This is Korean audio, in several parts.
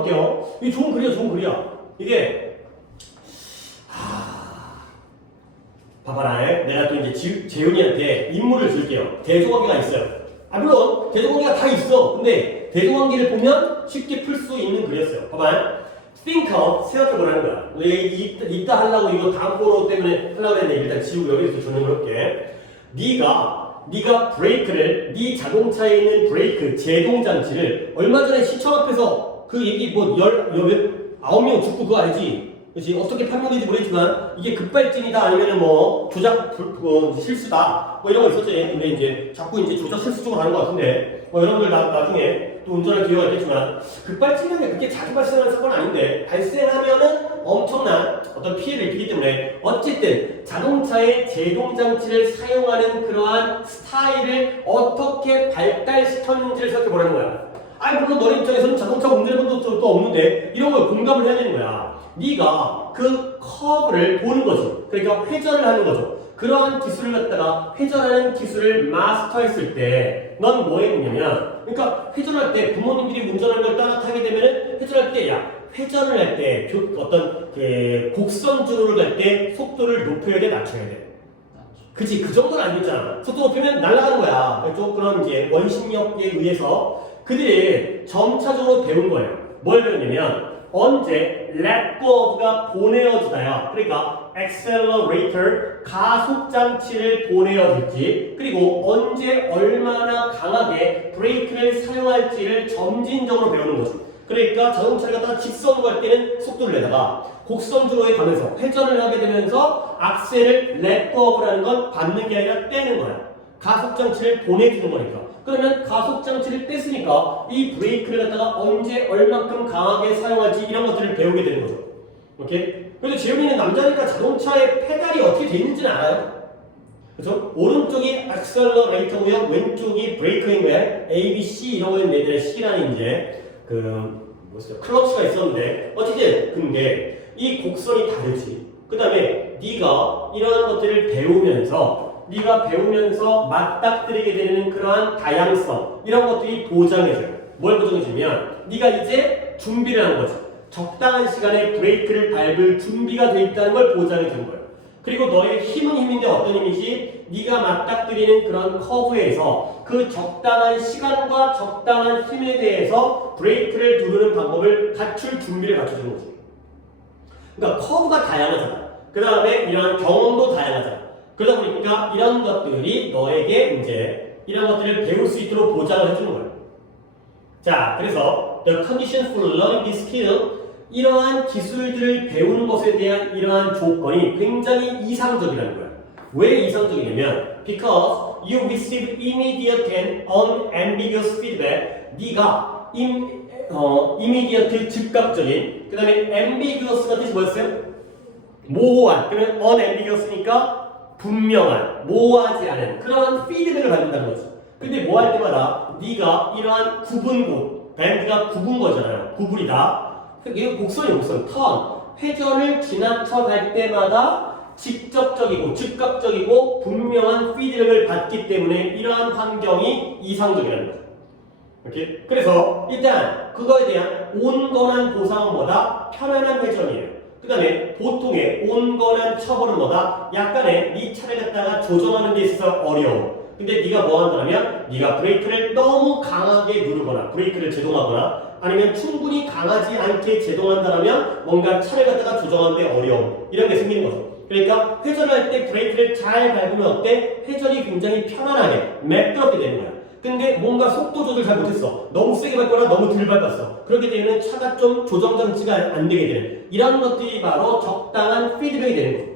볼게요. 이게 좋은 글이야, 좋은 글이야. 이게 봐봐라. 내가 또 이제 재훈이한테 인물을 줄게요. 대조관계가 있어요. 물론 대조관계가 다 있어. 근데 대조관계를 보면 쉽게 풀 수 있는 글이었어요. 봐봐요. think of, 생각해보라는 거야. 이따 하려고 이거 다음 거로 때문에 하려고 했는데 일단 지우고 여기서 전용을 할게. 네가 브레이크를, 네 자동차에 있는 브레이크 제동 장치를 얼마 전에 시청 앞에서 그 얘기 뭐 9명 죽고 그거 알지? 그치? 어떻게 판명인지 모르겠지만 이게 급발진이다 아니면은 뭐 조작 실수다 뭐 이런 거 있었지. 근데 이제 자꾸 이제 조작 실수 쪽으로 가는 것 같은데 뭐 여러분들 나중에 또 운전할 기회가 있겠지만 급발진이라는 게 그렇게 자주 발생하는 사건은 아닌데 발생하면은 엄청난 어떤 피해를 입히기 때문에 어쨌든 자동차의 제동장치를 사용하는 그러한 스타일을 어떻게 발달시켰는지를 생각해보라는 거야. 물론 너네 입장에서는 자동차 운전해본 적도 없는데 이런 걸 공감을 해야 되는 거야. 네가 그 커브를 보는 거지. 그러니까 회전을 하는 거죠. 그러한 기술을 갖다가 회전하는 기술을 마스터했을 때 넌 뭐 했냐면 그러니까 회전할 때 부모님들이 운전하는 걸 따라타게 되면은 회전할 때 회전을 할 때 어떤 곡선주로를 갈 때 속도를 높여야 돼, 낮춰야 돼. 그치, 그 정도는 안 됐잖아. 속도 높이면 날아가는 거야. 그런 이제 원심력에 의해서 그들이 점차적으로 배운 거예요. 뭘 배웠냐면 언제 let go가 보내어주나요? 그러니까 accelerator 가속 장치를 보내어줄지 그리고 언제 얼마나 강하게 브레이크를 사용할지를 점진적으로 배우는 거죠. 그러니까 자동차를 갖다가 직선으로 갈 때는 속도를 내다가 곡선주로에 가면서 회전을 하게 되면서 악셀을 let go라는 건 받는 게 아니라 떼는 거야. 가속 장치를 보내주는 거니까. 그러면 가속 장치를 뗐으니까 이 브레이크를 갖다가 언제 얼만큼 강하게 사용할지 이런 것들을 배우게 되는 거죠. 오케이? 그래서 재훈이는 남자니까 자동차의 페달이 어떻게 돼 있는지는 알아요. 그렇죠? 오른쪽이 액셀러레이터고요, 왼쪽이 브레이크인 거야. A, B, C 이런 거는 얘들의 C라는 이제 클러치가 있었는데 어쨌든 근데 이 곡선이 다르지. 그 다음에 네가 이러한 것들을 배우면서 맞닥뜨리게 되는 그러한 다양성 이런 것들이 보장해줘요. 뭘 보장해주면 네가 이제 준비를 하는 거지. 적당한 시간에 브레이크를 밟을 준비가 돼 있다는 걸 보장해주는 거예요. 그리고 너의 힘은 힘인데 어떤 힘이지? 네가 맞닥뜨리는 그런 커브에서 그 적당한 시간과 적당한 힘에 대해서 브레이크를 누르는 방법을 갖출 준비를 갖춰주는 거지. 그러니까 커브가 다양하잖아. 그 다음에 이러한 경험도 다양하잖아. 그러다 보니까 이런 것들이 너에게 이제 이런 것들을 배울 수 있도록 보장을 해주는 거예요. 자, 그래서 the conditions for learning this skill 이러한 기술들을 배우는 것에 대한 이러한 조건이 굉장히 이상적이라는 거예요. 왜 이상적이냐면 because you receive immediate and unambiguous feedback 네가 immediate 즉각적인 그 다음에 ambiguous가 뜻이 뭐였어요? 모호한 그러면 unambiguous니까 분명한, 모호하지 않은 그런 피드백을 받는다는 거죠. 근데 뭐 할 때마다 네가 이러한 구분구, 밴드가 구분 거잖아요. 구분이다. 이게 곡선, 턴, 회전을 지나쳐 갈 때마다 직접적이고 즉각적이고 분명한 피드백을 받기 때문에 이러한 환경이 이상적이라는 거죠. 오케이? 그래서 일단 그거에 대한 온건한 보상보다 편안한 회전이에요. 그 다음에 보통의 온건한 처벌은 뭐다? 약간의 네 차를 갖다가 조정하는 데 있어서 어려워. 근데 네가 뭐 한다면 네가 브레이크를 너무 강하게 누르거나 브레이크를 제동하거나 아니면 충분히 강하지 않게 제동한다면 뭔가 차를 갖다가 조정하는 데 어려움 이런 게 생기는 거죠. 그러니까 회전할 때 브레이크를 잘 밟으면 어때? 회전이 굉장히 편안하게 매끄럽게 되는 거야. 근데 뭔가 속도 조절 잘 못했어. 너무 세게 밟거나 너무 덜 밟았어. 그렇게 되면 차가 좀 조정 장치가 안 되게 되는 이런 것들이 바로 적당한 피드백이 되는 거예요.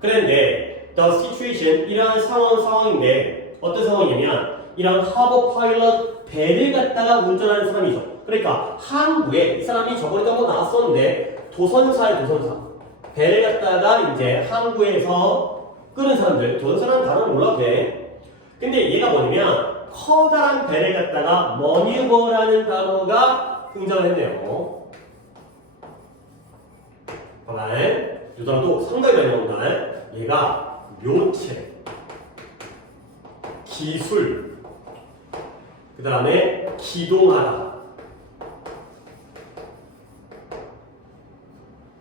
그런데 the situation 이러한 상황인데 어떤 상황이냐면 이런 하버 파일럿 배를 갖다가 운전하는 사람이죠. 그러니까 항구에 이 사람이 저번에도 한번 나왔었는데 도선사의 도선사 배를 갖다가 이제 항구에서 끄는 사람들 도선사라는 단어는 몰라도 돼. 근데 얘가 뭐냐면 커다란 배를 갖다가 머니버라는 단어가 등장을 했네요. 봐봐. 이 단어도 상당히 많이 나온다. 얘가 묘체, 기술, 그 다음에 기동하다,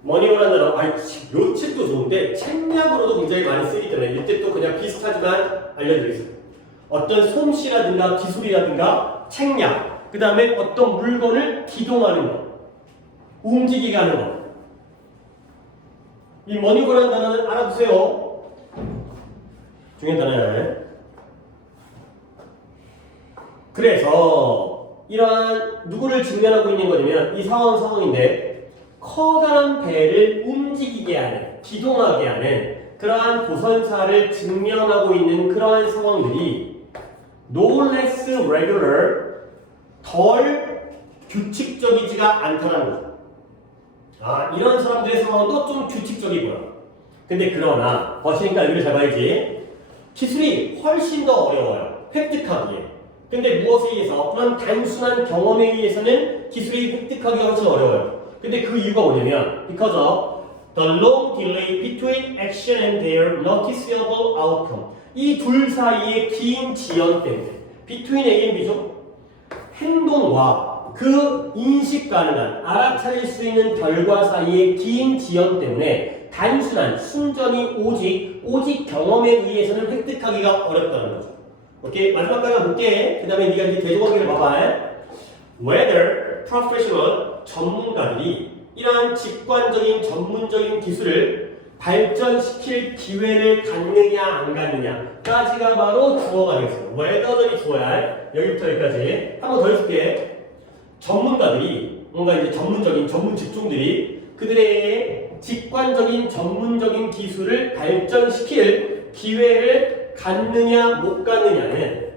머니어라는 단어, 아니, 요 책도 좋은데 책략으로도 굉장히 많이 쓰이기 때문에 이때 또 그냥 비슷하지만 알려드리겠습니다. 어떤 솜씨라든가 기술이라든가 책략, 그 다음에 어떤 물건을 기동하는 것, 움직이게 하는 것. 이 머니어라는 단어는 알아두세요. 중요한 단어예요. 그래서 이러한 누구를 직면하고 있는 거냐면 이 상황인데 커다란 배를 움직이게 하는, 기동하게 하는 그러한 도선사를 직면하고 있는 그러한 상황들이 no less regular, 덜 규칙적이지가 않다는 거죠. 아, 이런 사람들의 상황도 좀 규칙적이구나. 근데 그러나 버시니까 여기를 잘 봐야지. 기술이 훨씬 더 어려워요. 획득하기에. 근데 무엇에 의해서? 그런 단순한 경험에 의해서는 기술이 획득하기가 훨씬 어려워요. 근데 그 이유가 뭐냐면 because of the long delay between action and their noticeable outcome. 이 둘 사이의 긴 지연 때문에 between A and B죠. 행동과 그 인식 가능한 알아차릴 수 있는 결과 사이의 긴 지연 때문에 단순한 순전히 오직 경험에 의해서는 획득하기가 어렵다는 거죠. 오케이, 마지막까지 볼게. 그 다음에 네가 이제 대조관계를 봐봐. Whether professional 전문가들이 이러한 직관적인 전문적인 기술을 발전시킬 기회를 갖느냐 안 갖느냐까지가 바로 주어가 되겠습니다. whether들이 주어야. 여기부터 여기까지 한 번 더 해줄게. 전문가들이 뭔가 이제 전문 직종들이 그들의 직관적인 전문적인 기술을 발전시킬 기회를 갖느냐 못 갖느냐는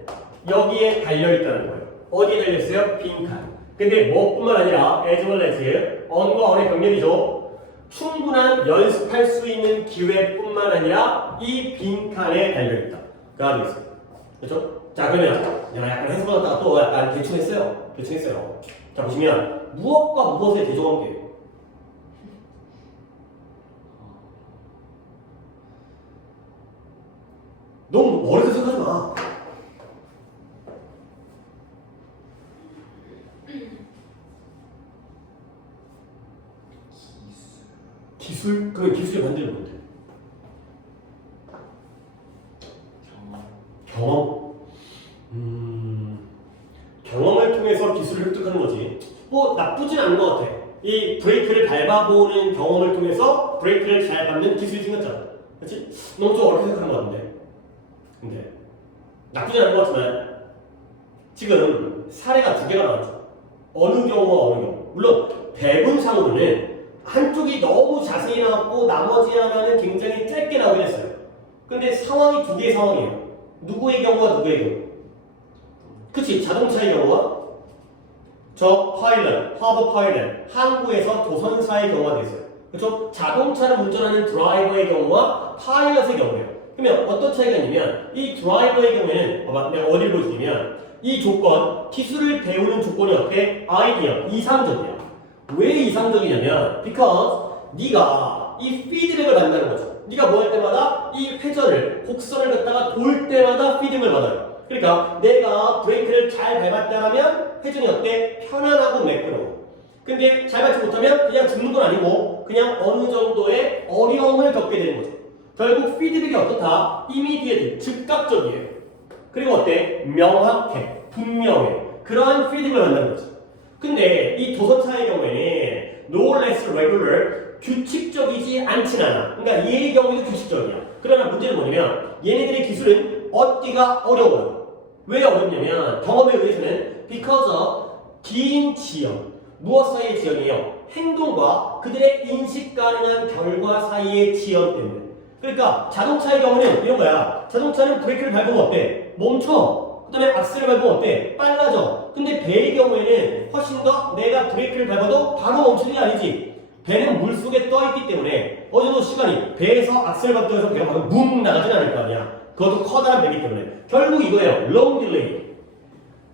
여기에 달려있다는 거예요. 어디에 달려있어요? 빈칸. 근데 뭐뿐만 아니라 as well as on과 on의 병렬이죠. 충분한 연습할 수 있는 기회뿐만 아니라 이 빈칸에 달려있다. 가 되겠습니다. 그렇죠? 자, 그러면 내가 약간 해석하다가 또 약간 대충했어요. 자, 보시면 무엇과 무엇의 대조관계. 너무 머리에서 생각하지 마. 기술? 그럼 기술의 반대는 뭔데? 경험? 경험을 통해서 기술을 획득하는 거지. 뭐 나쁘진 않은 것 같아. 이 브레이크를 밟아보는 경험을 통해서 브레이크를 잘 밟는 기술이 생겼잖아. 그렇지? 너무 좀 어렵게 생각하는 것 같은데. 근데 나쁘지 않은 것 같지만 지금 사례가 두 개가 나왔죠. 어느 경우와 어느 경우. 물론 대본상으로는 한쪽이 너무 자세히 나왔고 나머지 하나는 굉장히 짧게 나오긴 했어요. 근데 상황이 두 개의 상황이에요. 누구의 경우와 누구의 경우. 그치? 자동차의 경우와 저 파일럿, 하버 파일럿, 항구에서 도선사의 경우가 됐어요. 그렇죠? 자동차를 운전하는 드라이버의 경우와 파일럿의 경우예요. 그러면 어떤 차이가 있냐면 이 드라이버의 경우에는 봐봐, 내가 어디를 보여주냐면 이 조건, 기술을 배우는 조건이 어때? 아이디어, 이상적이야. 왜 이상적이냐면 because 네가 이 피드백을 받는다는 거죠. 네가 뭐 할 때마다 이 회전을, 곡선을 갖다가 돌 때마다 피드백을 받아요. 그러니까 내가 브레이크를 잘 밟았다면 회전이 어때? 편안하고 매끄러워. 근데 잘 밟지 못하면 그냥 죽는 건 아니고 그냥 어느 정도의 어려움을 겪게 되는 거죠. 결국 피드백이 어떻다? 이미디에트, 즉각적이에요. 그리고 어때? 명확해, 분명해. 그러한 피드백을 한다는 거죠. 근데 이 도서차의 경우에는 no less regular, 규칙적이지 않진 않아. 그러니까 얘의 경우에도 규칙적이야. 그러나 문제는 뭐냐면 얘네들의 기술은 얻기가 어려워요. 왜 어렵냐면 경험에 의해서는 because of 긴 지연. 무엇 사이의 지연이에요? 행동과 그들의 인식 가능한 결과 사이의 지연 때문에. 그러니까 자동차의 경우는 이런 거야. 자동차는 브레이크를 밟으면 어때? 멈춰. 그 다음에 악셀을 밟으면 어때? 빨라져. 근데 배의 경우에는 훨씬 더 내가 브레이크를 밟아도 바로 멈추는 게 아니지. 배는 물속에 떠있기 때문에 어느 정도 시간이 배에서 악셀을 밟고 해서 배가 바로 뭉 나가진 않을 거 아니야. 그것도 커다란 배이기 때문에. 결국 이거예요. long delay.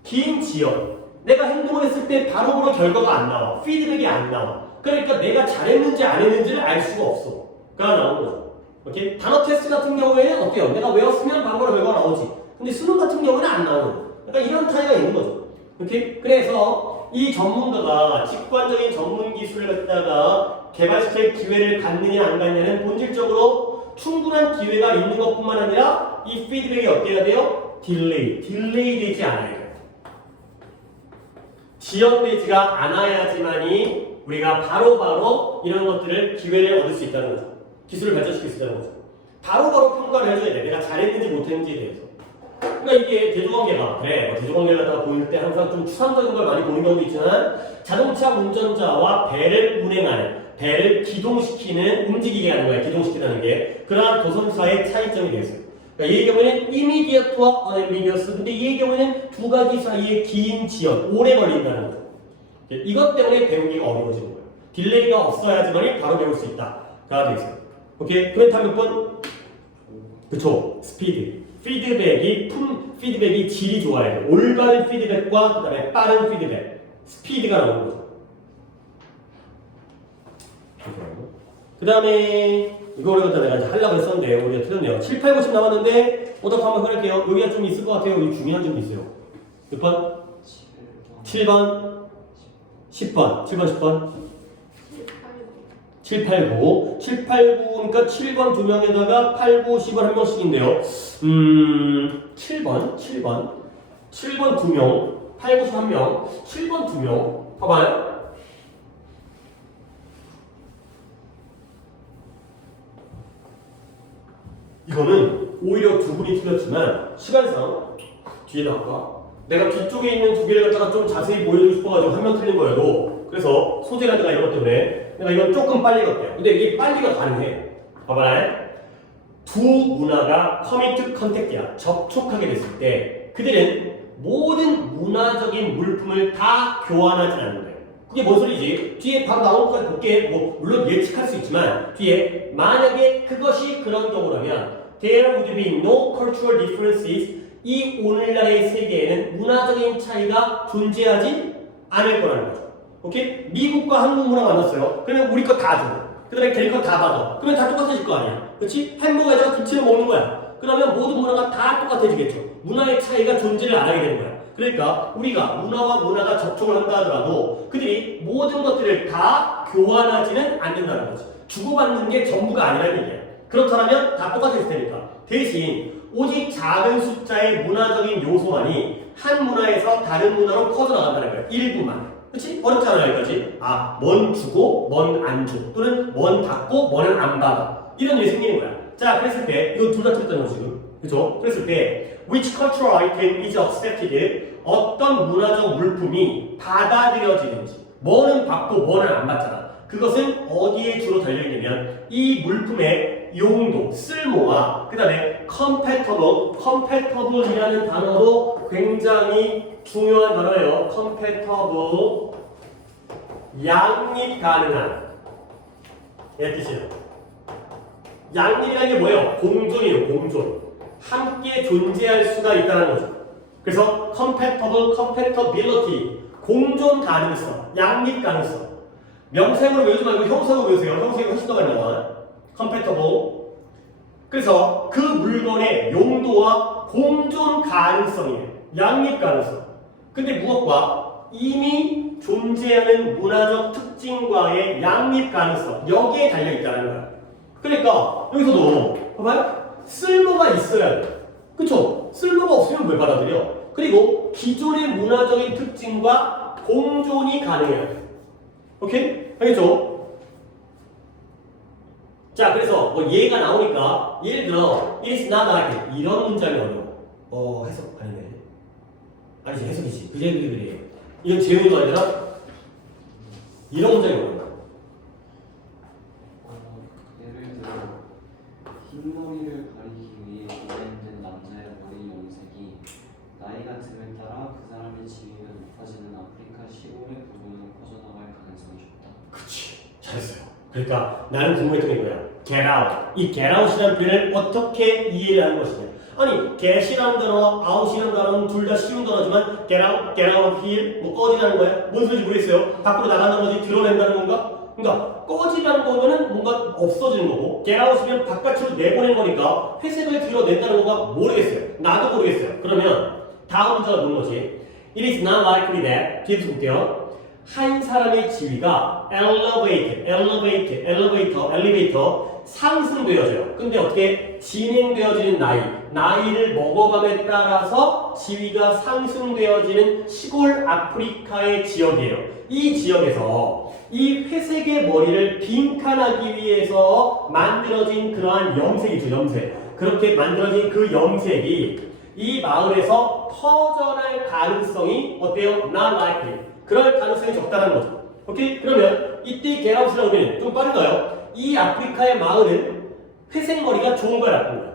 긴 지연. 내가 행동을 했을 때 바로바로 결과가 안 나와. 피드백이 안 나와. 그러니까 내가 잘했는지 안 했는지를 알 수가 없어. 가 나오는 거죠. 오케이? 단어 테스트 같은 경우에는 어때요? 내가 외웠으면 바로바로 결과가 나오지. 근데 수능 같은 경우는 안 나오는. 그러니까 이런 차이가 있는 거죠. 오케이? 그래서 이 전문가가 직관적인 전문 기술을 갖다가 개발시킬 기회를 갖느냐 안 갖느냐는 본질적으로 충분한 기회가 있는 것뿐만 아니라 이 피드백이 어떻게 해야 돼요? 딜레이 되지 않아야 돼요. 지연되지가 않아야지만이 우리가 바로바로 이런 것들을 기회를 얻을 수 있다는 거죠. 기술을 발전시킬 수 있다는 거죠. 바로바로 평가를 해줘야 돼. 내가 잘했는지 못했는지에 대해서. 그러니까 이게 대조관계가 그래. 대조관계를 갖다가 보일 때 항상 좀 추상적인 걸 많이 보는 경우도 있지만 자동차 운전자와 배를 운행하는 배를 기동시키는 움직이게 하는 거야. 기동시키는 게 그러한 도선사의 차이점이 되겠어요. 그러니까 이 경우에는 immediate와 unambiguous. 근데 이 경우에는 두 가지 사이에 긴 지연, 오래 걸린다는 거죠. 이것 때문에 배우기가 어려워지는 거예요. 딜레이가 없어야지만 바로 배울 수 있다가 되겠어요. 오케이? 그럼 다음 몇 번? 그쵸? 스피드. 피드백이 질이 좋아야 돼요. 올바른 피드백과 그 다음에 빠른 피드백. 스피드가 나오는 거죠. 그 다음에 이거를 갖다 내가 하려고 했었는데 우리가 틀렸네요. 7, 8, 9, 10 남았는데 오답 한번 해볼게요. 여기가 좀 있을 것 같아요. 여기 중요한 점이 있어요. 몇 번? 7번 10번 7번 10번 7, 8, 9 7, 8, 9 그러니까 7번 2명에다가 8, 9, 10번 1명씩인데요 7번 2명 8, 9, 10 1명 7번 2명 봐봐요. 이거는 오히려 두 분이 틀렸지만 시간상 뒤에다 할까? 내가 뒤쪽에 있는 두 개를 갖다가 좀 자세히 보여주고 싶어가지고 한 명 틀린 거예요. 그래서 소재라든가 이런 것 때문에 내가 이건 조금 빨리 갔대요. 근데 이게 빨리가 가능해. 봐봐라. 두 문화가 커미트 컨택트야. 접촉하게 됐을 때 그들은 모든 문화적인 물품을 다 교환하지 않는 거예요. 그게 뭔 소리지? 뒤에 바로 나온 것까지 볼게. 뭐 물론 예측할 수 있지만 뒤에 만약에 그것이 그런 경우라면 there would be no cultural differences. 이 오늘날의 세계에는 문화적인 차이가 존재하지 않을 거라는 거죠. 오케이? 미국과 한국 문화 만났어요. 그러면 우리 거 다 줘. 그 다음에 걔네 거 다 받아. 그러면 다 똑같아질 거 아니야. 그렇지? 햄버거에다가 김치를 먹는 거야. 그러면 모든 문화가 다 똑같아지겠죠. 문화의 차이가 존재를 안 하게 되는 거야. 그러니까 우리가 문화와 문화가 접촉을 한다 하더라도 그들이 모든 것들을 다 교환하지는 않는다는 거지. 주고받는 게 전부가 아니라는 얘기야. 그렇다면 다 똑같을 테니까. 대신 오직 작은 숫자의 문화적인 요소만이 한 문화에서 다른 문화로 퍼져나간다는 거예요. 일부만. 그렇지? 어렵잖아요, 여기까지. 아, 뭔 주고, 뭔 안 줘. 또는 뭔 받고, 뭐는 안 받아. 이런 일이 생기는 거야. 자, 그랬을 때, 이거 둘 다 틀렸다는 거 지금. 그죠? 그랬을 때, which cultural item is accepted? 어떤 문화적 물품이 받아들여지는지. 뭐는 받고, 뭐는 안 받잖아. 그것은 어디에 주로 달려있냐면, 이 물품의 용도, 쓸모와, 그 다음에 compatible이라는 단어도 굉장히 중요한 단어예요. compatible, 양립 가능한. 이 뜻이에요. 양립이라는 게 뭐예요? 공존이에요, 공존. 함께 존재할 수가 있다는 거죠. 그래서 compatible, compatibility, 공존 가능성, 양립 가능성. 명사형으로 외우지 말고 형사로 외우세요. 형사형이 훨씬 더 많이 나와. compatible. 그래서 그 물건의 용도와 공존 가능성이에요. 양립 가능성. 근데 무엇과? 이미 존재하는 문화적 특징과의 양립 가능성. 여기에 달려있다는 거야. 그러니까 여기서도 봐봐요. 쓸모가 있어야 돼. 그쵸? 쓸모가 없으면 왜 받아들여? 그리고 기존의 문화적인 특징과 공존이 가능해야 돼. 오케이? 알겠죠? 자, 그래서 뭐 얘가 나오니까 예를 들어 it is not like it. 이런 문장이 어려워. 해석 아니네. 아니지, 해석이지. 그제그들이에요. 이건 재훈도 아니라 이런 문장이 어려워. 예를 들어 흰머리를 가리기 위해 디자인된 남자의 머리 염색이 나이가 듦에 따라 그 사람의 지위가 높아지는 아프리카 시골의 부분으로 퍼져나갈 가능성이 적다. 그치, 잘했어요. 그러니까 나는 궁금했던 게 뭐야? get out. 이 get out이라는 표현을 어떻게 이해를 하는 것이냐? 아니, get이라는 단어와 out이라는 단어는 둘 다 쉬운 단어지만 get out here 뭐 꺼지라는 거야? 뭔 소리인지 모르겠어요. 밖으로 나간다는 거지 드러낸다는 건가? 그러니까 꺼지라는 거면은 뭔가 없어지는 거고 get out이면 바깥으로 내보낸 거니까 회색을 드러낸다는 건가 모르겠어요. 나도 모르겠어요. 그러면 다음 문제가 뭐는 거지? It is not likely that 뒤에서 볼게요. 한 사람의 지위가 엘리베이터 상승되어져요. 근데 어떻게 진행되어지는 나이를 먹어감에 따라서 지위가 상승되어지는 시골 아프리카의 지역이에요. 이 지역에서 이 회색의 머리를 빈칸하기 위해서 만들어진 그러한 염색이죠, 염색. 그렇게 만들어진 그 염색이 이 마을에서 퍼져날 가능성이 어때요? Not likely. 그럴 가능성이 적다는 거죠. 오케이? 그러면 이때 게라웃이라고 하면 좀 빠른가요? 이 아프리카의 마을은 회색 머리가 좋은 거야, 나쁜 거야?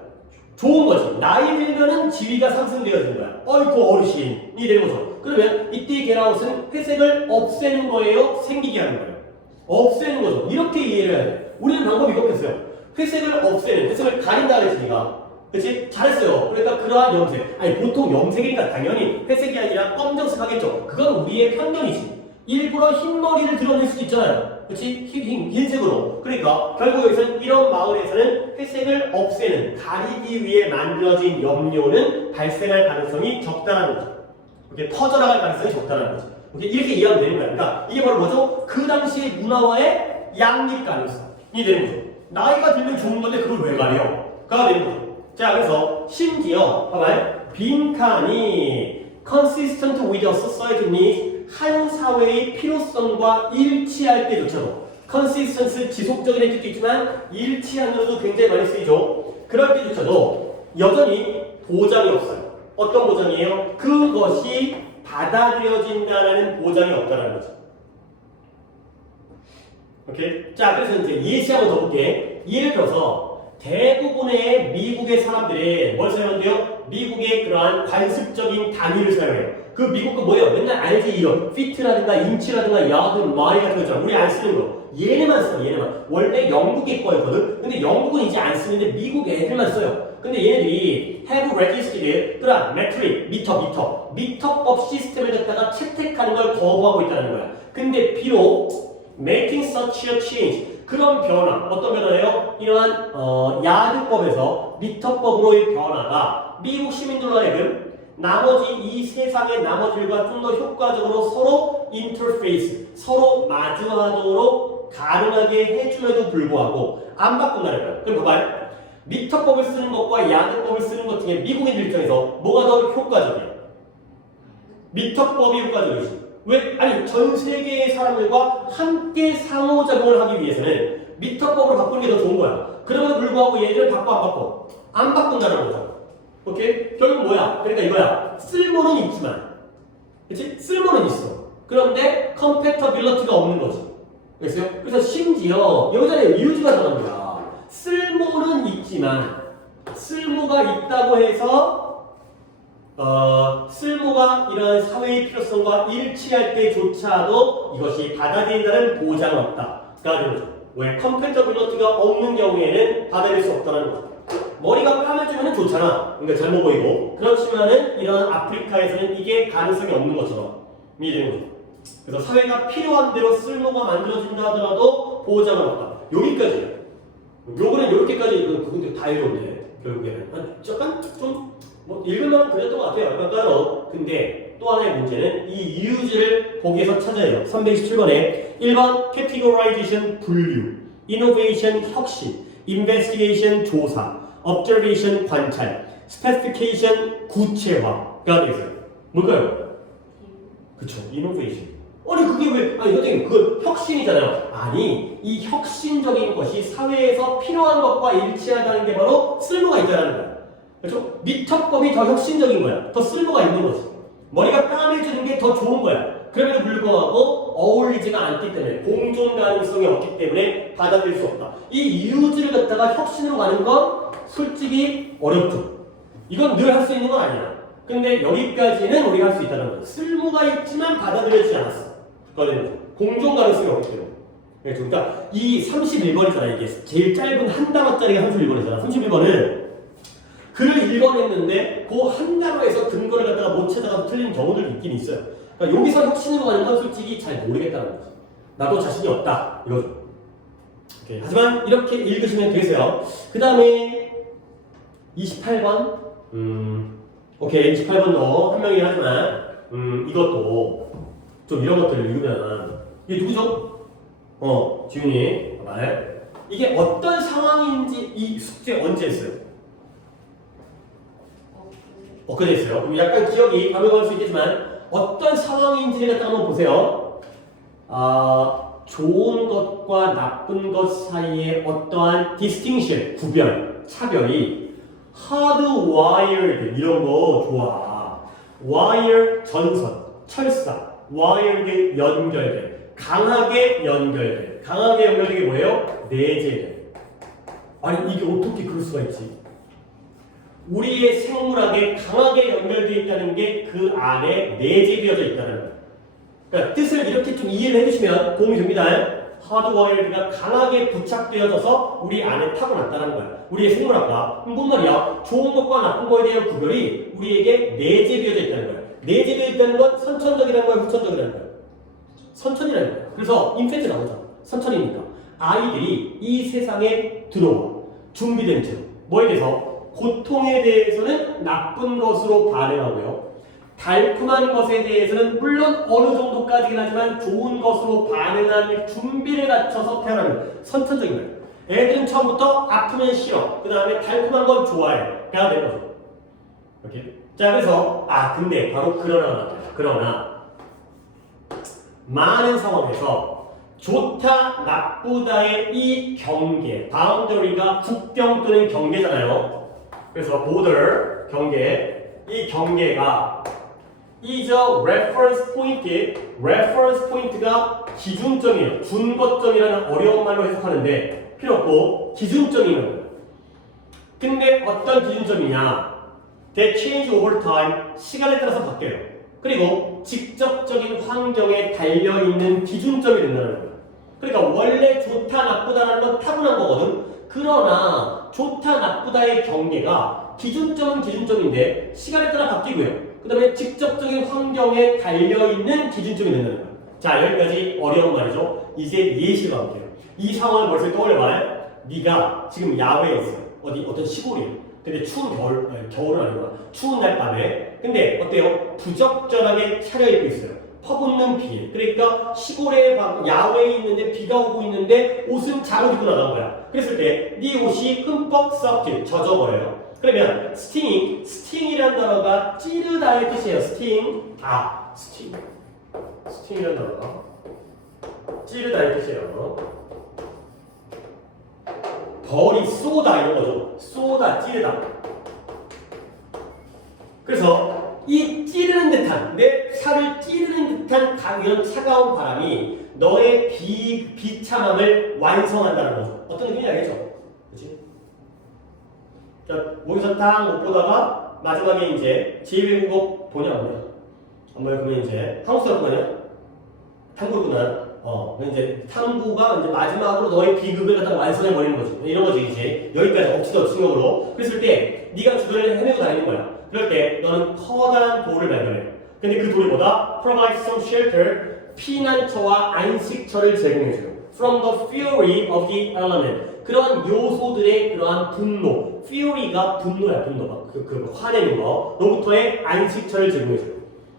좋은 거지. 나이 들면은 지위가 상승되어지는 거야. 어이구 어르신이 되는 거죠. 그러면 이때 게라웃은 회색을 없애는 거예요? 생기게 하는 거예요? 없애는 거죠. 이렇게 이해를 해야 돼. 우리는 방법이 이렇겠어요. 회색을 가린다 그랬으니까. 그치? 잘했어요. 그러니까 그러한 염색. 아니, 보통 염색이니까 당연히 회색이 아니라 검정색 하겠죠. 그건 우리의 편견이지. 일부러 흰 머리를 드러낼 수도 있잖아요. 그치? 흰색으로. 그러니까 결국 여기서는 이런 마을에서는 회색을 없애는, 가리기 위해 만들어진 염료는 발생할 가능성이 적다는 거죠. 이렇게 퍼져나갈 가능성이 적다는 거죠. 이렇게 이해하면 되는 거야. 그러니까 이게 바로 뭐죠? 그 당시의 문화와의 양립 가능성이 되는 거죠. 나이가 들면 좋은 건데 그걸 왜 가려? 가 되는 거죠. 자, 그래서 심지어 봐봐요. 빈칸이 consistent with a society needs 한 사회의 필요성과 일치할 때조차도 consistence 지속적인 뜻도 있지만 일치하는데도 굉장히 많이 쓰이죠. 그럴 때조차도 여전히 보장이 없어요. 어떤 보장이에요? 그것이 받아들여진다는 보장이 없다는 거죠. 오케이? 자, 그래서 이제 예시 한번 더 볼게. 예를 들어서 대부분의 미국의 사람들이 뭘 사용한대요? 미국의 그러한 관습적인 단위를 사용해요. 그 미국 거 뭐예요? 맨날 알지? 이거 피트라든가 인치라든가 야드, 마일 같은 거 있잖아. 우리 안 쓰는 거. 얘네만 써, 얘네만. 원래 영국의 거였거든? 근데 영국은 이제 안 쓰는데 미국 애들만 써요. 근데 얘네들이 have registered 그런 metric, 미터법 시스템을 갖다가 채택하는 걸 거부하고 있다는 거야. 근데 비록 making such a change 그런 변화, 어떤 변화예요? 이러한 야드법에서 미터법으로의 변화가 미국 시민들로 하여금 나머지 이 세상의 나머지들과 좀 더 효과적으로 서로 인터페이스, 서로 마주하도록 가능하게 해줌에도 불구하고 안 바꾼다는 거예요. 그럼 봐봐요. 미터법을 쓰는 것과 야드법을 쓰는 것 중에 미국인들 입장에서 뭐가 더 효과적이에요? 미터법이 효과적이지. 왜? 아니, 전 세계의 사람들과 함께 상호작용을 하기 위해서는 미터법으로 바꾸는 게 더 좋은 거야. 그럼에도 불구하고 얘를 바꿔 안 바꿔? 안 바꾼다는 거죠. 오케이? 결국 뭐야? 그러니까 이거야. 쓸모는 있지만, 그치? 쓸모는 있어. 그런데 컴패터빌리티가 없는 거지. 그래서 심지어 여기전에 유즈가 나온 거야. 쓸모는 있지만 쓸모가 있다고 해서 쓸모가 이런 사회의 필요성과 일치할 때조차도 이것이 받아들인다는 보장은 없다. 그러니까 왜 컴패터빌리티가 없는 경우에는 받아들일 수 없다는 거죠. 머리가 까매지면 좋잖아. 그러니까 잘못 보이고. 그렇지만은 이런 아프리카에서는 이게 가능성이 없는 것처럼 미되는 거죠. 그래서 사회가 필요한 대로 쓸모가 만들어진다 하더라도 보장은 없다. 여기까지. 요거는 이렇게까지 그건 다 읽었는데 결국에는 약간 좀 뭐 읽을만한 그랬던 것 같아요. 약간 따로. 근데 또 하나의 문제는 이 use를 거기에서 찾아야 돼요. 327번에 1번 categorization 분류, innovation 혁신, investigation 조사, observation 관찰, specification 구체화가 되어 있어요. 뭘까요? 그쵸, innovation. 아니 그게 왜? 아니 선생님 그 혁신이잖아요. 아니 이 혁신적인 것이 사회에서 필요한 것과 일치하다는 게 바로 쓸모가 있다는 거야. 그렇죠? 미터법이 더 혁신적인 거야. 더 쓸모가 있는 거지. 머리가 까매지는 게 더 좋은 거야. 그럼에도 불구하고 어울리지가 않기 때문에 공존 가능성이 없기 때문에 받아들일 수 없다. 이 유즈를 갖다가 혁신으로 가는 건 솔직히 어렵죠. 이건 늘 할 수 있는 건 아니야. 근데 여기까지는 우리가 할 수 있다는 거죠. 쓸모가 있지만 받아들여지지 않았어. 그거는 공존 가능성이 없기 때문에. 그러니까 이 31번이잖아. 이게 제일 짧은 한 단어짜리가 31번이잖아. 31번은 글을 읽어냈는데 그 한 단어에서 근거를 갖다가 못 찾아가서 틀린 경우들이 있긴 있어요. 그러니까 여기서 혁신으로 가는 건 솔직히 잘 모르겠다는 거지. 나도 자신이 없다. 이거죠. 오케이. 하지만 이렇게 읽으시면 되세요. 그 다음에 28번. 오케이. 28번도 한 명이긴 하지만 이것도 좀 이런 것들을 읽으면 이게 누구죠? 지훈이 말. 이게 어떤 상황인지 이 숙제 언제 했어요? 엊그제 했어요. 그럼 약간 기억이 가물가물 수 있겠지만 어떤 상황인지를 갖다 한번 보세요. 좋은 것과 나쁜 것 사이에 어떠한 distinction, 구별, 차별이 hardwired 이런 거 좋아. wire 전선, 철사, wired 연결된, 강하게 연결된. 강하게 연결된 게 뭐예요? 내재된. 아니 이게 어떻게 그럴 수가 있지? 우리의 생물학에 강하게 연결되어 있다는 게 그 안에 내재되어져 있다는 거예요. 그러니까 뜻을 이렇게 좀 이해를 해주시면 도움이 됩니다. 하드와이어드가 강하게 부착되어져서 우리 안에 타고났다는 거야. 우리의 생물학과. 뭔 말이야? 좋은 것과 나쁜 것에 대한 구별이 우리에게 내재되어져 있다는 거야. 내재되어 있다는 건 선천적이라는 거야, 후천적이라는 거야? 선천이라는 거야. 그래서 인펜트 나오잖아. 선천이니까. 아이들이 이 세상에 들어와. 준비된 채. 뭐에 대해서? 고통에 대해서는 나쁜 것으로 반응하고요. 달콤한 것에 대해서는 물론 어느 정도까지긴 하지만 좋은 것으로 반응할 준비를 갖춰서 태어나는 거예요. 선천적인 거예요. 애들은 처음부터 아프면 싫어. 그 다음에 달콤한 건 좋아해. 가 되는 거죠. 이렇게. 자, 그래서 근데 바로 그러나 많은 상황에서 좋다, 나쁘다의 이 경계, 바운더리가 국경 또는 경계잖아요. 그래서 border, 경계, 이 경계가 is a reference point가 기준점이에요. 준거점이라는 어려운 말로 해석하는데 필요 없고 기준점이라는 거예요. 근데 어떤 기준점이냐? They change over time. 시간에 따라서 바뀌어요. 그리고 직접적인 환경에 달려있는 기준점이 된다는 거예요. 그러니까 원래 좋다, 나쁘다라는 건 타고난 거거든. 그러나 좋다, 나쁘다의 경계가 기준점은 기준점인데 시간에 따라 바뀌고요. 그 다음에 직접적인 환경에 달려있는 기준점이 된다는 거예요. 자, 여기까지 어려운 말이죠. 이제 예시로 가볼게요. 이 상황을 벌써 떠올려봐요. 네가 지금 야외에 있어요. 어떤 시골이에요. 근데 추운 겨울은 아니구나. 추운 날 밤에. 근데 어때요? 부적절하게 차려입고 있어요. 퍼붓는 비. 그러니까 시골에 야외에 있는데 비가 오고 있는데 옷은 잘못 입고 나간 거야. 그랬을 때 네 옷이 흠뻑 썩게 젖어버려요. 그러면 스팅이라는 단어가 찌르다의 뜻이에요. 스팅이라는 단어가 찌르다의 뜻이에요. 벌이 쏘다 이런 거죠. 쏘다, 찌르다. 그래서 이 찌르는 듯한, 내 살을 찌르는 듯한 이런 차가운 바람이 너의 비참함을 완성한다는 거죠. 어떤 느낌인지 알겠죠? 그치? 자, 모의서 딱 못 보다가 마지막에 이제 제2외국어 보냐 안 보냐? 안 보냐? 그러면 이제 한국사로 보냐? 탐구구나. 이제 탐구가 이제 마지막으로 너의 비극을 갖다 완성해 버리는 거지. 이런 거지 이제 여기까지 엎치력으로. 그랬을 때 네가 주변을 헤매고 다니는 거야. 그럴 때 너는 커다란 돌을 발견해. 근데 그 돌이 뭐다? Provide some shelter. 피난처와 안식처를 제공해줘요. From the fury of the element. 그러한 요소들의 그러한 분노. fury가 분노야, 분노가. 화내는 거. 로부터의 안식처를 제공해줘요.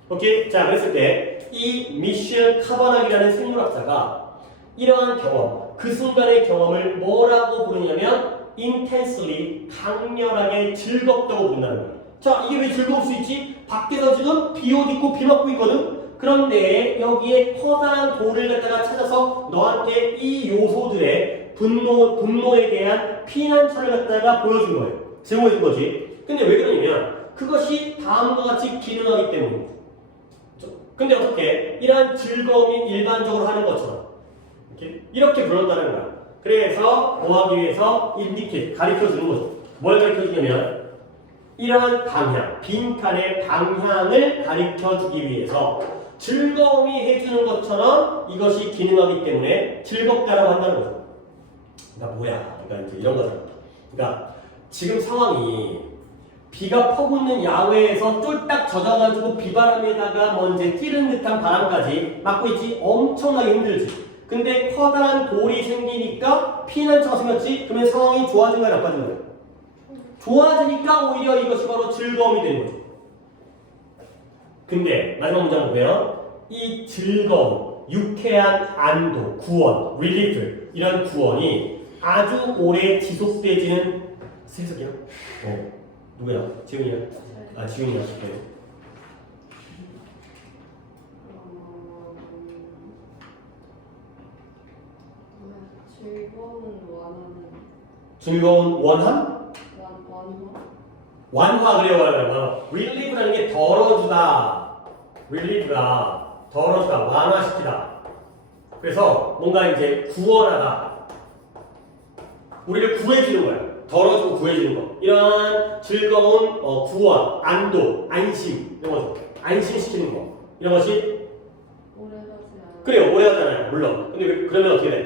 오케이? 자, 그랬을 때 이 미셸 카바낙이라는 생물학자가 이러한 경험, 그 순간의 경험을 뭐라고 부르냐면 intensely, 강렬하게 즐겁다고 부른다는 거예요. 자, 이게 왜 즐거울 수 있지? 밖에서 지금 비옷 입고 비 맞고 있거든? 그런데 여기에 커다란 돌을 갖다가 찾아서 너한테 이 요소들의 분노에 대한 피난처를 갖다가 보여준 거예요. 제공해준 거지. 근데 왜 그러냐면 그것이 다음과 같이 기능하기 때문입니다. 근데 어떻게? 이러한 즐거움이 일반적으로 하는 것처럼 이렇게 불렀다는 거야. 그래서 뭐 하기 위해서 indicate, 가르쳐주는 거죠. 뭘 가르쳐주냐면 이러한 방향, 빈칸의 방향을 가르쳐주기 위해서 즐거움이 해주는 것처럼 이것이 기능하기 때문에 즐겁다라고 한다는 거죠. 그러니까 뭐야? 그러니까 이제 이런 거잖아. 그러니까 지금 상황이 비가 퍼붓는 야외에서 쫄딱 젖어가지고 비바람에다가 먼저 찌른 듯한 바람까지 맞고 있지. 엄청나게 힘들지. 근데 커다란 돌이 생기니까 피난처가 생겼지. 그러면 상황이 좋아진 거야, 나빠진 거야? 좋아지니까 오히려 이것이 바로 즐거움이 되는 거죠. 근데 마지막 문장 보면 이 즐거움, 유쾌한 안도, 구원, 릴리프 이런 구원이 아주 오래 지속되지는 세석이요? 누구야? 지훈이야? 아 지훈이야. 네. 즐거운 원하는 즐거운 원함? 완화? 완화 그래요. 완화. relieve라는 게 덜어주다. relieve가 덜어주다, 완화시키다. 그래서 뭔가 이제 구원하다. 우리를 구해주는 거야. 덜어주고 구해주는 거. 이런 즐거운 구원, 안도, 안심 이런 거죠. 안심시키는 거. 이런 것이 오래가지 않아. 그래요. 오래하잖아요. 물론. 근데 그러면 어떻게 돼?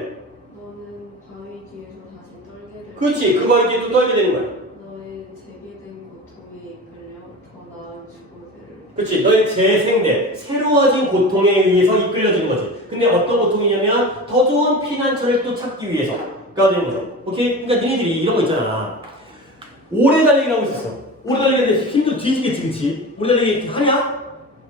너는 바위 뒤에서 다시 떨게 될. 그렇지. 그거 이제 또 떨게 되는 거야. 너의 재개된 고통에 이끌려 더 나은 죽음을. 그렇지. 너의 재생된 새로워진 고통에 의해서 이끌려지는 거지. 근데 어떤 고통이냐면 더 좋은 피난처를 또 찾기 위해서가 되는 거죠. 오케이? 그러니까 니네들이 이런 거 있잖아. 오래 달리기를 하고 있었어. 오래 달리기인데 힘도 뒤지겠지, 그치? 오래 달리기 하냐?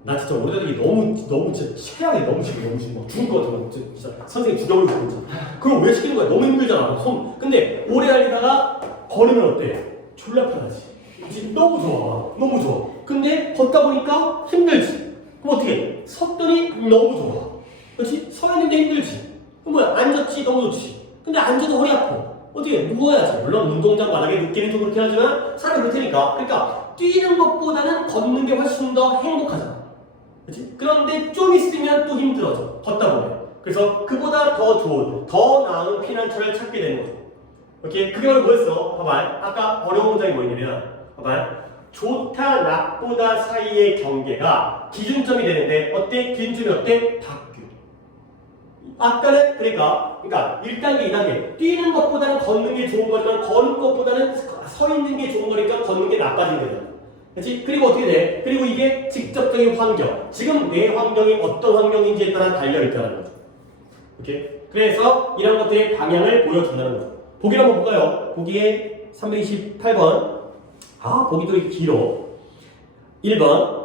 나 진짜 오래 달리기 너무 진짜 최악이 너무 싫어. 막 죽을 것 같아. 진짜 선생님 죽여버리고 싶어. 진짜. 그럼 왜 시키는 거야? 너무 힘들잖아. 근데 오래 달리다가 걸으면 어때? 졸라 편하지. 그치? 너무 좋아. 너무 좋아. 근데 걷다 보니까 힘들지. 그럼 어떻게 해? 섰더니 너무 좋아. 그렇지? 서 있는데 힘들지. 그럼 뭐야? 앉았지? 너무 좋지. 근데 앉아도 허리 아파. 어떻게 해? 누워야지. 물론 운동장 바닥에 눕기는 좀 그렇긴 하지만 사람이 그렇다니까. 그러니까 뛰는 것보다는 걷는 게 훨씬 더 행복하잖아. 그렇지? 그런데 좀 있으면 또 힘들어져. 걷다 보면. 그래서 그보다 더 좋은, 더 나은 피난처를 찾게 되는 거죠. 오케이? 그게 뭐였어? 봐봐요. 아까 어려운 문장이 뭐였냐면 봐봐요. 좋다, 나쁘다 사이의 경계가 기준점이 되는데 어때? 기준점이 어때? 바뀌어. 아까는 그러니까 1단계, 2단계 뛰는 것보다는 걷는 게 좋은 거지만 걷는 것보다는 서 있는 게 좋은 거니까 걷는 게 나빠진 거잖아. 그렇지? 그리고 어떻게 돼? 그리고 이게 직접적인 환경. 지금 내 환경이 어떤 환경인지에 따라 달려있다는 거죠. 오케이? 그래서 이런 것들의 방향을 보여준다는 거죠. 보기를 한번 볼까요? 보기에 328번. 보기도 길어. 1번.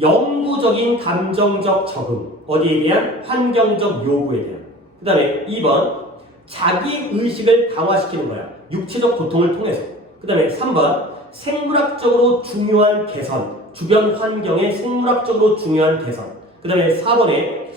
영구적인 감정적 적응. 어디에 대한? 환경적 요구에 대한. 그 다음에 2번. 자기 의식을 강화시키는 거야. 육체적 고통을 통해서. 그 다음에 3번. 생물학적으로 중요한 개선. 주변 환경의 생물학적으로 중요한 개선. 그 다음에 4번에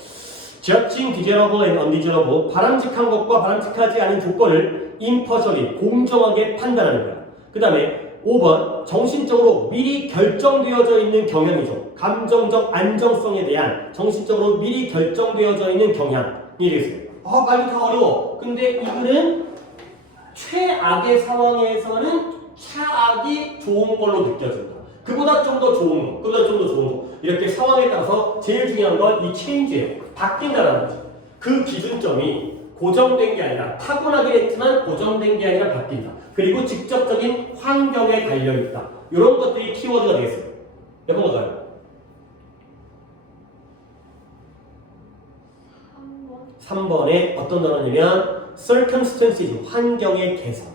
judging desirable and undesirable. 바람직한 것과 바람직하지 않은 조건을 impartially, 공정하게 판단하는 거야. 그 다음에 5번 정신적으로 미리 결정되어져 있는 경향이죠. 감정적 안정성에 대한 정신적으로 미리 결정되어져 있는 경향이 되겠어요. 빨리 다 어려워. 근데 이 글은 최악의 상황에서는 차악이 좋은 걸로 느껴진다. 그보다 좀 더 좋은 거, 그보다 좀 더 좋은 거. 이렇게 상황에 따라서 제일 중요한 건 이 체인지예요. 바뀐다라는 거죠. 그 기준점이 고정된 게 아니라 타고나긴 했지만 고정된 게 아니라 바뀐다. 그리고 직접적인 환경에 달려있다. 이런 것들이 키워드가 되겠어요. 몇 번 가요? 3번에 어떤 단어냐면 circumstances, 환경의 개선.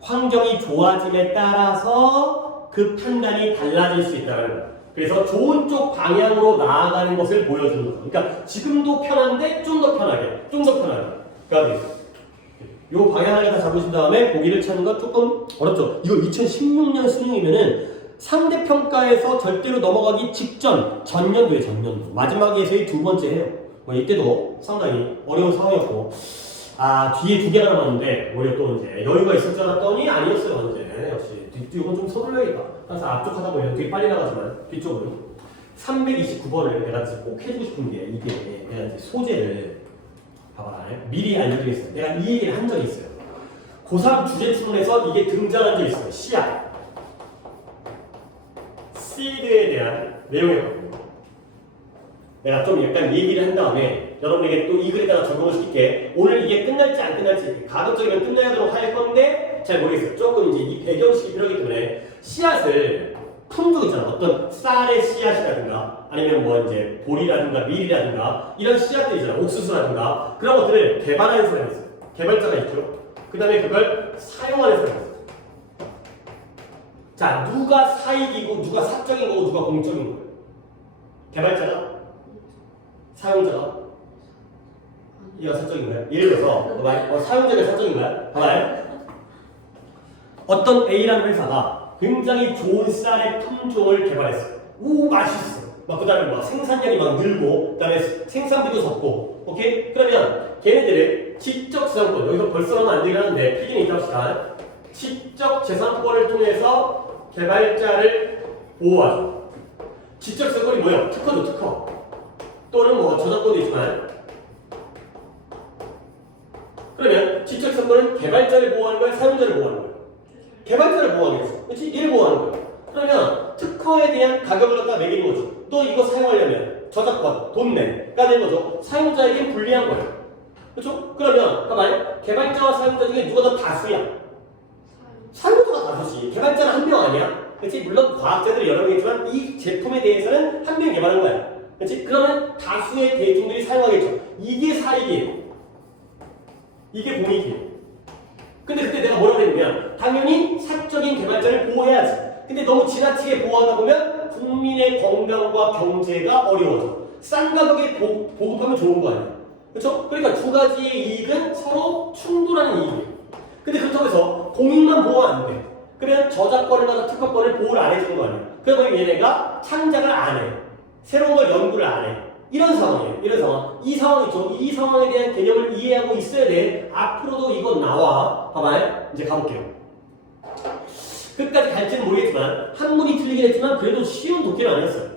환경이 좋아짐에 따라서 그 판단이 달라질 수 있다는 거예요. 그래서 좋은 쪽 방향으로 나아가는 것을 보여주는 거죠. 그러니까 지금도 편한데 좀 더 편하게, 좀 더 편하게. 그러니까 이 방향을 다 잡으신 다음에 보기를 찾는 건 조금 어렵죠. 이거 2016년 수능이면은 상대평가에서 절대로 넘어가기 직전, 전년도에 전년도. 마지막에서의 두 번째 해요. 이때도 상당히 어려운 상황이었고, 뒤에 두 개가 남았는데, 오히려 또 이제 여유가 있을 줄 알았더니 아니었어요, 이제. 역시. 이건 좀 서둘러야겠다. 항상 앞쪽 하다 보면 되게 빨리 나가지만, 뒤쪽으로. 329번을 내가 진짜 꼭 해주고 싶은 게, 이게 내가 이제 소재를, 봐봐라. 미리 알려드리겠습니다. 내가 이 얘기를 한 적이 있어요. 고3 주제 추론에서 이게 등장한 적이 있어요. 씨앗. 씨드에 대한 내용이었거든요. 내가 좀 약간 얘기를 한 다음에 여러분에게 또 이 글에다가 적용을 시킬게. 오늘 이게 끝날지 안 끝날지 가급적이면 끝나도록 할 건데 잘 모르겠어요. 조금 이제 이 배경식이 필요하기 때문에 씨앗을 품종 있잖아. 어떤 쌀의 씨앗이라든가 아니면 뭐 이제 보리라든가 밀이라든가 이런 씨앗들 있잖아. 옥수수라든가 그런 것들을 개발하는 사람이 있어요. 개발자가 있죠. 그 다음에 그걸 사용하는 사람이 있어요. 자, 누가 사익이고 누가 사적인 거고 누가 공적인 거예요? 개발자가? 사용자가 이거 사적인가요? 예를 들어서 사용자가 사적인가요? 봐봐요. 어떤 A라는 회사가 굉장히 좋은 쌀의 품종을 개발했어요. 오 맛있어. 막 그다음에 막 생산량이 막 늘고 그다음에 생산비도 적고 오케이? 그러면 걔네들의 지적재산권 여기서 벌써 하면 안 되긴 하는데 피디는 이따 합시다. 지적재산권을 통해서 개발자를 보호하죠. 지적재산권이 뭐예요? 특허죠 특허. 또는 뭐 저작권도 있지만 그러면 지적재산권은 개발자를 보호하는 거야? 사용자를 보호하는 거야? 개발자를 보호하겠어. 그렇지? 얘를 보호하는 거야. 그러면 특허에 대한 가격을 갖다 매기는 거죠. 너 이거 사용하려면 저작권, 돈 내가 되는 거죠. 사용자에게 불리한 거예요. 그렇죠? 그러면 봐봐요. 개발자와 사용자 중에 누가 더 다수야? 사용자가 다수지. 개발자는 한 명 아니야? 그렇지? 물론 과학자들이 여러 명이지만 이 제품에 대해서는 한 명이 개발한 거야. 그렇지? 그러면 다수의 대중들이 사용하겠죠. 이게 사익이에요. 이게 공익이에요. 근데 그때 내가 뭐라고 했냐면 당연히 사적인 개발자를 보호해야지. 근데 너무 지나치게 보호하다 보면 국민의 건강과 경제가 어려워져. 싼 가격에 보급하면 좋은 거 아니야. 그렇죠? 그러니까 두 가지의 이익은 서로 충돌하는 이익이에요. 근데 그렇다고 해서 공익만 보호가 안 돼. 그러면 저작권이나 특허권을 보호를 안 해주는 거 아니야. 그러면 얘네가 창작을 안 해. 새로운 걸 연구를 안 해. 이런 상황이에요. 이런 상황. 이 상황이죠. 이 상황에 대한 개념을 이해하고 있어야 돼. 앞으로도 이거 나와. 봐봐요. 이제 가볼게요. 끝까지 갈지는 모르겠지만 한문이 틀리긴 했지만 그래도 쉬운 독해는 아니었어요.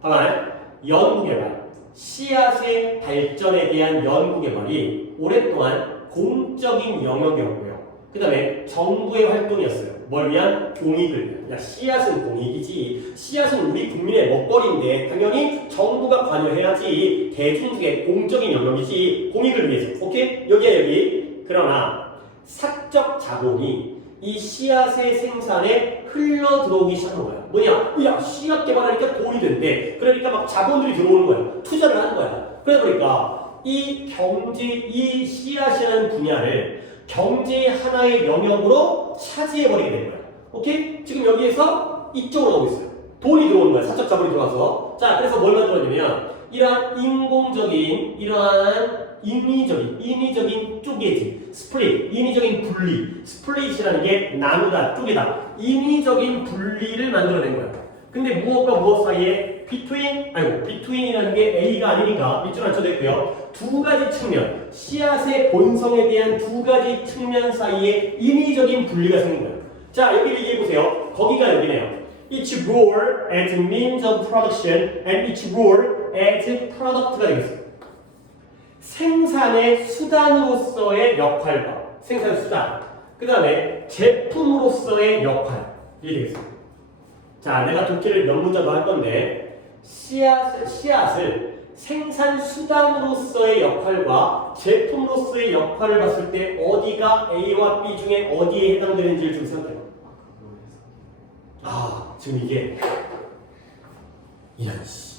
봐봐요. 연구개발. 씨앗의 발전에 대한 연구개발이 오랫동안 공적인 영역이었고요. 그 다음에 정부의 활동이었어요. 뭘 위한? 공익을 위한. 야, 씨앗은 공익이지. 씨앗은 우리 국민의 먹거리인데 당연히 정부가 관여해야지. 대중들의 공적인 영역이지. 공익을 위해서. 오케이? 여기야 여기. 그러나 사적 자본이 이 씨앗의 생산에 흘러 들어오기 시작한 거야. 뭐냐? 야, 씨앗 개발하니까 돈이 된대. 그러니까 막 자본들이 들어오는 거야. 투자를 하는 거야. 그러다 보니까 이 경제, 이 씨앗이라는 분야를 경제의 하나의 영역으로 차지해버리게 된 거야. 오케이? 지금 여기에서 이쪽으로 가고 있어요. 돈이 들어오는 거야. 사적 자본이 들어가서. 자, 그래서 뭘 만들어내냐면 이러한 인공적인, 이러한 인위적인 쪼개기, 스플릿, 인위적인 분리, 스플릿이라는 게 나누다, 쪼개다, 인위적인 분리를 만들어낸 거야. 근데 무엇과 무엇 사이에 between이라는 게 A가 아니니까 밑줄 안 쳐냈고요. 두 가지 측면, 씨앗의 본성에 대한 두 가지 측면 사이에 인위적인 분리가 생긴 거야. 자, 여기를 얘기해 보세요. 거기가 여기네요. Each role as means of production and each role as product가 되겠어요. 생산의 수단으로서의 역할과 생산의 수단, 그 다음에 제품으로서의 역할 이게 되겠습니다. 자, 내가 독해를 몇 문장도 할 건데 씨앗을 생산 수단으로서의 역할과 제품으로서의 역할을 봤을 때 어디가 A와 B 중에 어디에 해당되는지를 좀 생각해요. 지금 이게 이런 씨.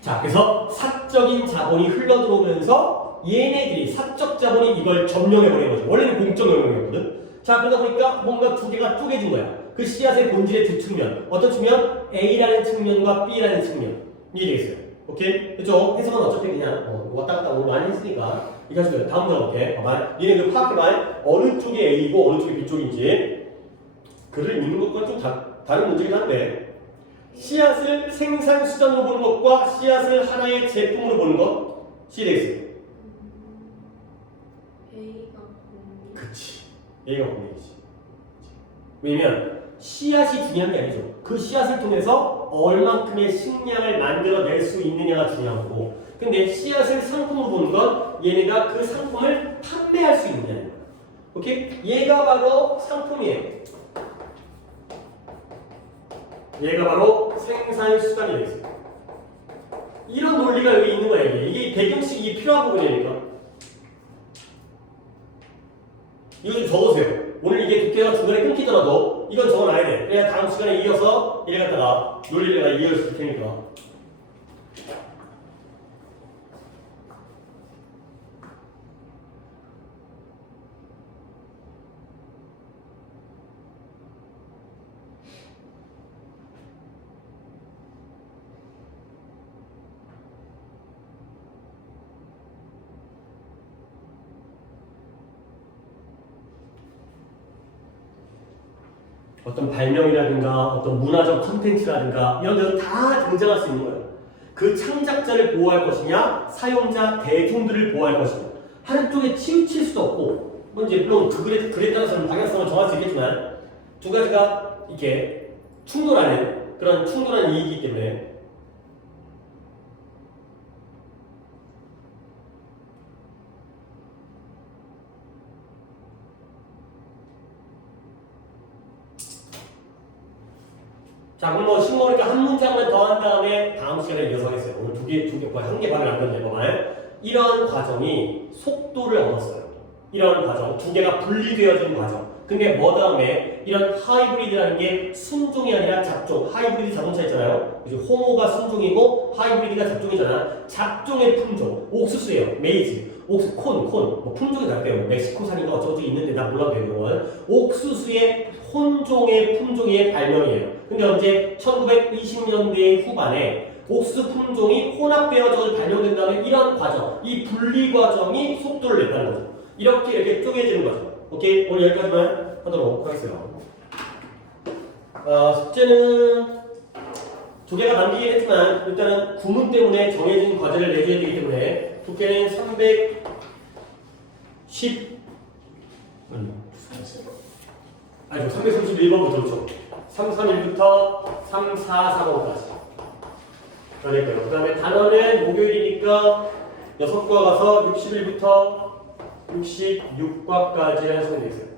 자, 그래서 사적인 자본이 흘러들어오면서 얘네들이 사적 자본이 이걸 점령해버린 거죠. 원래는 공적 영역이었거든. 자, 그러다 보니까 뭔가 두 개가 쪼개진 거야. 그 씨앗의 본질의 두 측면. 어떤 측면? A라는 측면과 B라는 측면. 이해되겠어요? 오케이? 그쵸? 해석은 어차피 그냥 왔다 갔다 오늘 많이 했으니까 이거 하시면 다음 장 볼게. 봐봐. 얘네 그 파악해봐. 어느 쪽이 A고 어느 쪽이 B쪽인지. 글을 읽는 것과는 좀 다른 문제긴 한데 씨앗을 생산 수단으로 보는 것과 씨앗을 하나의 제품으로 보는 것 이해되겠어요? A가 공익. 그치. A가 공익이지. 왜냐면 씨앗이 중요한 게 아니죠. 그 씨앗을 통해서 얼만큼의 식량을 만들어낼 수 있느냐가 중요한 거고, 근데 씨앗을 상품으로 보는 건 얘네가 그 상품을 판매할 수 있느냐는 거야. 오케이? 얘가 바로 상품이에요. 얘가 바로 생산 수단이 되겠습니다. 이런 논리가 여기 있는 거야. 이게 배경식이 필요한 부분이니까. 이거 좀 적으세요. 오늘 이게 독해가 중간에 끊기더라도 이건 적어놔야 돼. 그래야 다음 시간에 이어서 이래 갖다가 논리를 내가 이어줄 테니까. 어떤 발명이라든가 어떤 문화적 컨텐츠라든가 이런 데서 다 등장할 수 있는 거예요. 그 창작자를 보호할 것이냐, 사용자 대중들을 보호할 것이냐. 한쪽에 치우칠 수도 없고, 뭐 이제 물론 그 글에 따라서는 방향성을 정할 수 있겠지만 두 가지가 이렇게 충돌하는 그런 충돌하는 이익이기 때문에. 자, 그럼 뭐 신고니까 한 문장만 더 한 다음에 다음 시간에 이어서 하겠어요. 오늘 거의 한 개 반을 남겼는데 봐봐요. 이런 과정이 속도를 얻었어요. 이런 과정, 두 개가 분리되어진 과정. 근데 뭐 다음에 이런 하이브리드라는 게 순종이 아니라 잡종. 하이브리드 자동차 있잖아요. 그래서 호모가 순종이고 하이브리드가 잡종이잖아. 잡종의 품종, 옥수수예요. 메이즈, 옥수, 콘, 뭐 품종이 다르대요. 멕시코산인가 어쩌고저쩌고 있는데 나 몰라도 되는 건 옥수수의 혼종의 품종의 발명이에요. 근데 언제 1920년대 후반에 옥수수 품종이 혼합되어져 발명된 다음에 이런 과정, 이 분리 과정이 속도를 냈다는 거죠. 이렇게 쪼개지는 거죠. 오케이, 오늘 여기까지만 하도록 하겠어요. 숙제는 두 개가 남기긴 했지만 일단은 구문 때문에 정해진 과제를 내줘야 되기 때문에 두께는 310 아니 331번부터 그렇죠. 331부터 3445까지 그러니까요. 그 다음에 단어는 목요일이니까 6과 가서 61부터 66과까지 할 수 있어요.